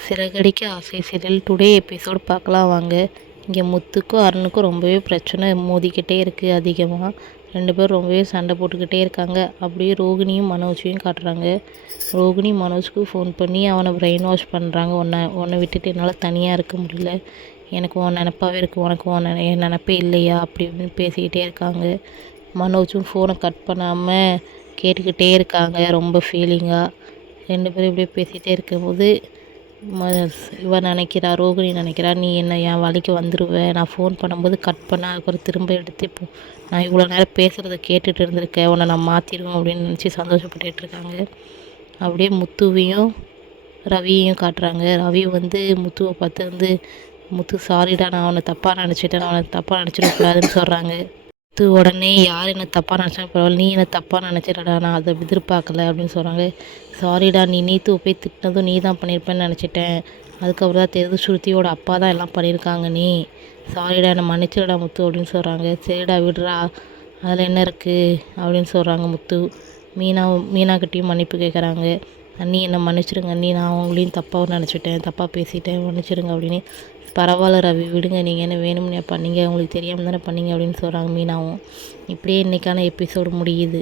சிறகடிக்க ஆசை serial today episode பார்க்கலாம் வாங்க. இங்கே முத்துக்கும் அருணுக்கும் ரொம்பவே பிரச்சனை மோதிக்கிட்டே இருக்குது. அதிகமாக 2 பேரும் ரொம்பவே சண்டை போட்டுக்கிட்டே இருக்காங்க. அப்படியே ரோகிணியும் மனோஜையும் காட்டுறாங்க. ரோகிணி மனோஜ்க்கு ஃபோன் பண்ணி அவனை பிரெயின் வாஷ் பண்ணுறாங்க. உன்னை விட்டுட்டு என்னால் தனியாக இருக்க முடியல, எனக்கு உன் நினப்பாவே இருக்குது, உனக்கு என் நினப்பே இல்லையா அப்படி இப்படின்னு பேசிக்கிட்டே இருக்காங்க. மனோஜும் ஃபோனை கட் பண்ணாமல் கேட்டுக்கிட்டே இருக்காங்க, ரொம்ப ஃபீலிங்காக. 2 பேரும் இப்படியே பேசிகிட்டே இருக்கும்போது இவன் நினைக்கிறா, ரோகிணி நினைக்கிறா, நீ என்ன என் வழிக்கு வந்துடுவ, நான் ஃபோன் பண்ணும்போது கட் பண்ண அதுக்கப்புறம் திரும்ப எடுத்து இப்போ நான் இவ்வளோ நேரம் பேசுகிறத கேட்டுட்டு இருந்திருக்கேன், உன்னை நான் மாற்றிடுவேன் அப்படின்னு நினச்சி சந்தோஷப்பட்டுட்டு இருக்காங்க. அப்படியே முத்துவையும் ரவியையும் காட்டுறாங்க. ரவி முத்துவை பார்த்து முத்து சாரிடா, நான் அவனை தப்பாக நினச்சிட்டேன், நான் அவனை தப்பாக நினச்சிடக்கூடாதுன்னு சொல்கிறாங்க. உடனே யார் என்ன தப்பாக நினச்சா பரவாயில்ல, நீ என்ன தப்பாக நினச்சிடடா, நான் அதை எதிர்பார்க்கல அப்படின்னு சொல்கிறாங்க. சாரிடா, நீ நீத்து போய் திட்டினதும் நீ தான் பண்ணியிருப்பேன்னு நினச்சிட்டேன், அதுக்கப்புறம் தான் தெரியுது ஸ்ருதியோட அப்பா தான் எல்லாம் பண்ணியிருக்காங்க, நீ சாரிடா, என்னை மன்னிச்சிடடா முத்து அப்படின்னு சொல்கிறாங்க. சரிடா விடுறா, அதில் என்ன இருக்குது அப்படின்னு சொல்கிறாங்க முத்து. மீனாக்கிட்டையும் மன்னிப்பு கேட்குறாங்க. அண்ணி என்னை மன்னிச்சிடுங்க அண்ணி, நான் அவங்களையும் தப்பாக நினச்சிட்டேன், தப்பாக பேசிட்டேன், மன்னிச்சிடுங்க அப்படின்னு. பரவாயில்ல ரவி விடுங்க, நீங்கள் என்ன வேணும்னே பண்ணீங்க, உங்களுக்கு தெரியாமல் தானே பண்ணீங்க அப்படின்னு சொல்கிறாங்க மீனாவும். இப்படியே இன்றைக்கான எபிசோடு முடியுது.